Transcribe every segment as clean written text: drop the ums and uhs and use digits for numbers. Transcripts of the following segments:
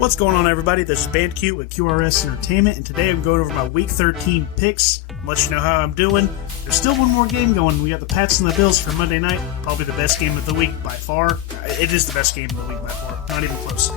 What's going on, everybody? This is Bandcute with QRS Entertainment, and today I'm going over my Week 13 picks. I'll let you know how I'm doing. There's still one more game going. We got the Pats and the Bills for Monday night. Probably the best game of the week by far. It is the best game of the week by far. Not even close.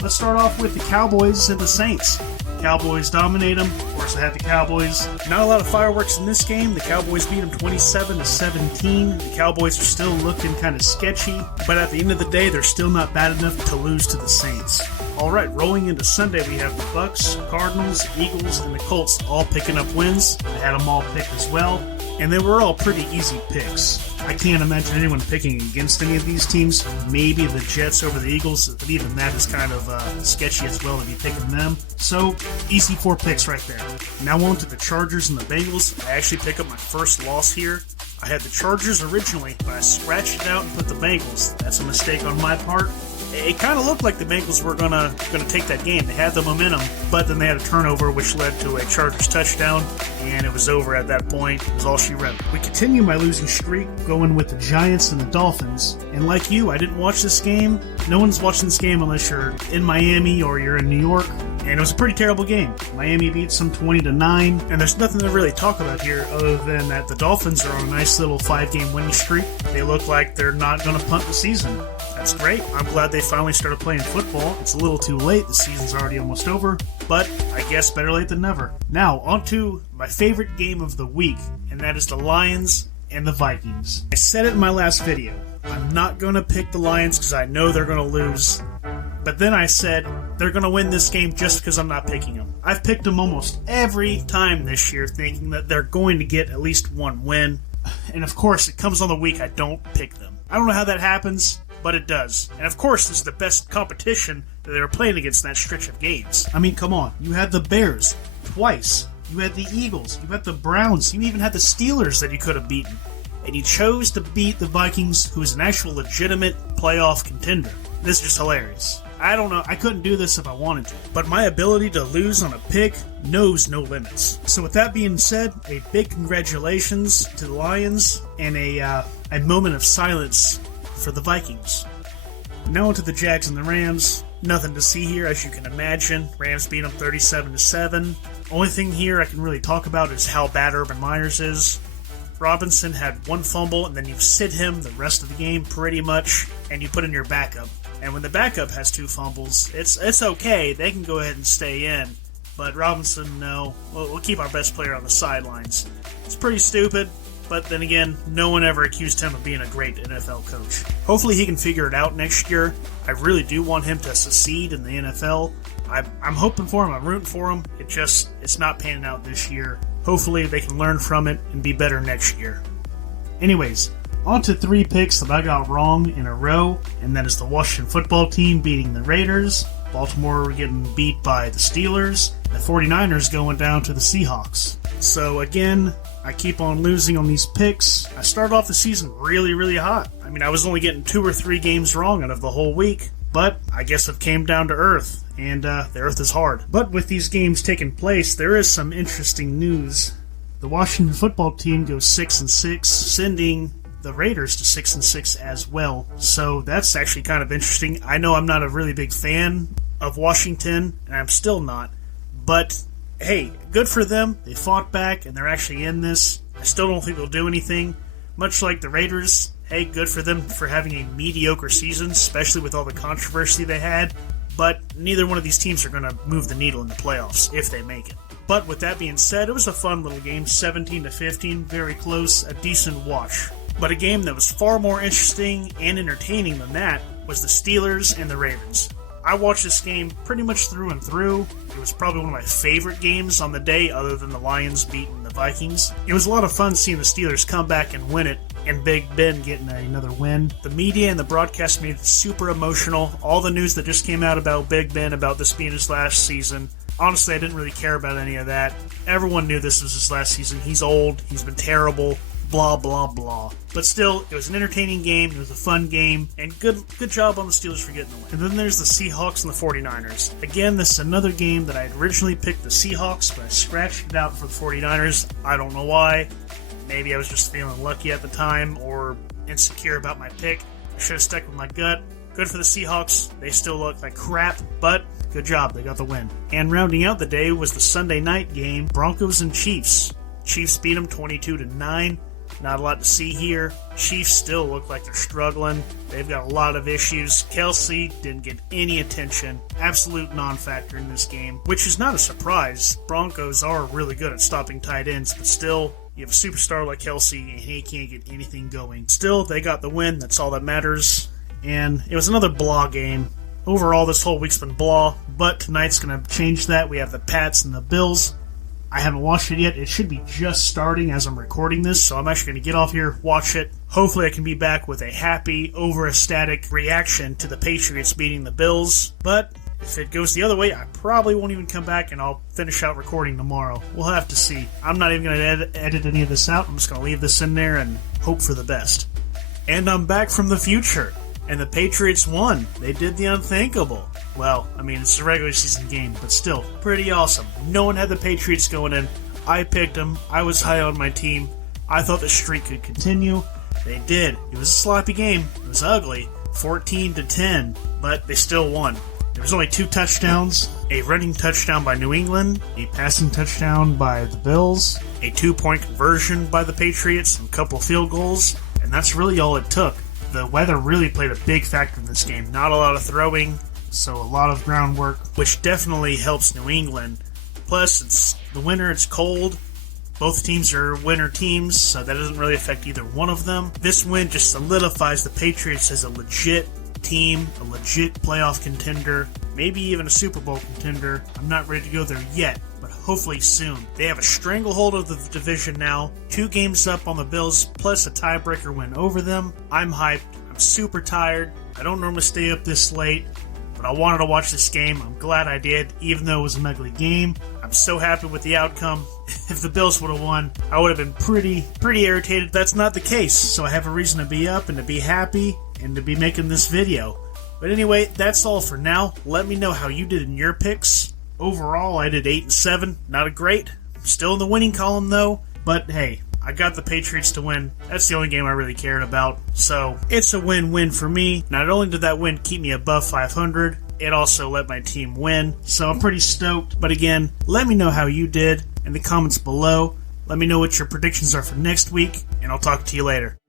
Let's start off with the Cowboys and the Saints. Cowboys dominate them. Of course, I have the Cowboys. Not a lot of fireworks in this game. The Cowboys beat them 27-17. The Cowboys are still looking kind of sketchy, but at the end of the day, they're still not bad enough to lose to the Saints. Alright, rolling into Sunday, we have the Bucs, Cardinals, Eagles, and the Colts all picking up wins. I had them all picked as well, and they were all pretty easy picks. I can't imagine anyone picking against any of these teams. Maybe the Jets over the Eagles, but even that is kind of sketchy as well to be picking them. So, easy 4 picks right there. Now on to the Chargers and the Bengals. I actually pick up my first loss here. I had the Chargers originally, but I scratched it out and put the Bengals. That's a mistake on my part. It kind of looked like the Bengals were gonna take that game. They had the momentum, but then they had a turnover, which led to a Chargers touchdown, and it was over at that point. It was all she wrote. We continue my losing streak, going with the Giants and the Dolphins. And like you, I didn't watch this game. No one's watching this game unless you're in Miami or you're in New York. And it was a pretty terrible game. Miami beats them 20-9, and there's nothing to really talk about here other than that the Dolphins are on a nice little 5-game winning streak. They look like they're not going to punt the season. That's great. I'm glad they finally started playing football. It's a little too late. The season's already almost over, but I guess better late than never. Now, on to my favorite game of the week, and that is the Lions and the Vikings. I said it in my last video. I'm not going to pick the Lions because I know they're going to lose. But then I said they're going to win this game just because I'm not picking them. I've picked them almost every time this year thinking that they're going to get at least one win. And of course, it comes on the week I don't pick them. I don't know how that happens, but it does. And of course, this is the best competition that they were playing against in that stretch of games. I mean, come on. You had the Bears twice. You had the Eagles. You had the Browns. You even had the Steelers that you could have beaten. And you chose to beat the Vikings, who is an actual legitimate playoff contender. This is just hilarious. I don't know, I couldn't do this if I wanted to, but my ability to lose on a pick knows no limits. So with that being said, a big congratulations to the Lions and a moment of silence for the Vikings. Now on to the Jags and the Rams. Nothing to see here, as you can imagine. Rams beat them 37-7. Only thing here I can really talk about is how bad Urban Meyers is. Robinson had 1 fumble, and then you sit him the rest of the game pretty much, and you put in your backup. And when the backup has 2 fumbles, it's okay. They can go ahead and stay in. But Robinson, no. We'll keep our best player on the sidelines. It's pretty stupid, but then again, no one ever accused him of being a great NFL coach. Hopefully he can figure it out next year. I really do want him to succeed in the NFL. I'm hoping for him. I'm rooting for him. It's not panning out this year. Hopefully they can learn from it and be better next year. Anyways, on to 3 picks that I got wrong in a row, and that is the Washington football team beating the Raiders, Baltimore getting beat by the Steelers, the 49ers going down to the Seahawks. So again, I keep on losing on these picks. I started off the season really, really hot. I mean, I was only getting 2 or 3 games wrong out of the whole week, but I guess it came down to earth, and the earth is hard. But with these games taking place, there is some interesting news. The Washington football team goes 6-6, sending the Raiders to 6-6 as well. So that's actually kind of interesting. I know I'm not a really big fan of Washington, and I'm still not. But, hey, good for them. They fought back, and they're actually in this. I still don't think they'll do anything. Much like the Raiders, hey, good for them for having a mediocre season, especially with all the controversy they had. But neither one of these teams are going to move the needle in the playoffs, if they make it. But with that being said, it was a fun little game, 17-15, very close, a decent watch. But a game that was far more interesting and entertaining than that was the Steelers and the Ravens. I watched this game pretty much through and through. It was probably one of my favorite games on the day, other than the Lions beating the Vikings. It was a lot of fun seeing the Steelers come back and win it, and Big Ben getting another win. The media and the broadcast made it super emotional. All the news that just came out about Big Ben, about this being his last season, honestly, I didn't really care about any of that. Everyone knew this was his last season. He's old. He's been terrible. Blah, blah, blah. But still, it was an entertaining game. It was a fun game. And good job on the Steelers for getting the win. And then there's the Seahawks and the 49ers. Again, this is another game that I had originally picked the Seahawks, but I scratched it out for the 49ers. I don't know why. Maybe I was just feeling lucky at the time or insecure about my pick. I should have stuck with my gut. good for the Seahawks. They still look like crap, but good job, they got the win. And rounding out the day was the Sunday night game, Broncos and Chiefs. Chiefs beat them 22-9. Not a lot to see here. Chiefs still look like they're struggling. They've got a lot of issues. Kelsey didn't get any attention. Absolute non-factor in this game, which is not a surprise. Broncos are really good at stopping tight ends, but still, you have a superstar like Kelsey, and he can't get anything going. Still, they got the win. That's all that matters. And it was another blah game. Overall, this whole week's been blah, but tonight's going to change that. We have the Pats and the Bills. I haven't watched it yet. It should be just starting as I'm recording this, so I'm actually going to get off here, watch it. Hopefully I can be back with a happy, over-ecstatic reaction to the Patriots beating the Bills. But if it goes the other way, I probably won't even come back, and I'll finish out recording tomorrow. We'll have to see. I'm not even going to edit any of this out. I'm just going to leave this in there and hope for the best. And I'm back from the future. And the Patriots won. They did the unthinkable. Well, I mean, it's a regular season game, but still, pretty awesome. No one had the Patriots going in. I picked them. I was high on my team. I thought the streak could continue. They did. It was a sloppy game. It was ugly. 14-10, but they still won. There was only 2 touchdowns, a running touchdown by New England, a passing touchdown by the Bills, a 2-point conversion by the Patriots, and a couple field goals, and that's really all it took. The weather really played a big factor in this game. Not a lot of throwing, so a lot of groundwork, which definitely helps New England. Plus, it's the winter, it's cold. Both teams are winter teams, so that doesn't really affect either one of them. This win just solidifies the Patriots as a legit team, a legit playoff contender, maybe even a Super Bowl contender. I'm not ready to go there yet, but hopefully soon. They have a stranglehold of the division now, 2 games up on the Bills, plus a tiebreaker win over them. I'm hyped. I'm super tired. I don't normally stay up this late, but I wanted to watch this game. I'm glad I did, even though it was an ugly game. I'm so happy with the outcome. If the Bills would have won, I would have been pretty irritated. That's not the case, so I have a reason to be up and to be happy and to be making this video. But anyway, that's all for now. Let me know how you did in your picks. Overall, I did 8-7. Not a great. I'm still in the winning column, though. But hey, I got the Patriots to win. That's the only game I really cared about. So, it's a win-win for me. Not only did that win keep me above 500, it also let my team win. So, I'm pretty stoked. But again, let me know how you did in the comments below. Let me know what your predictions are for next week, and I'll talk to you later.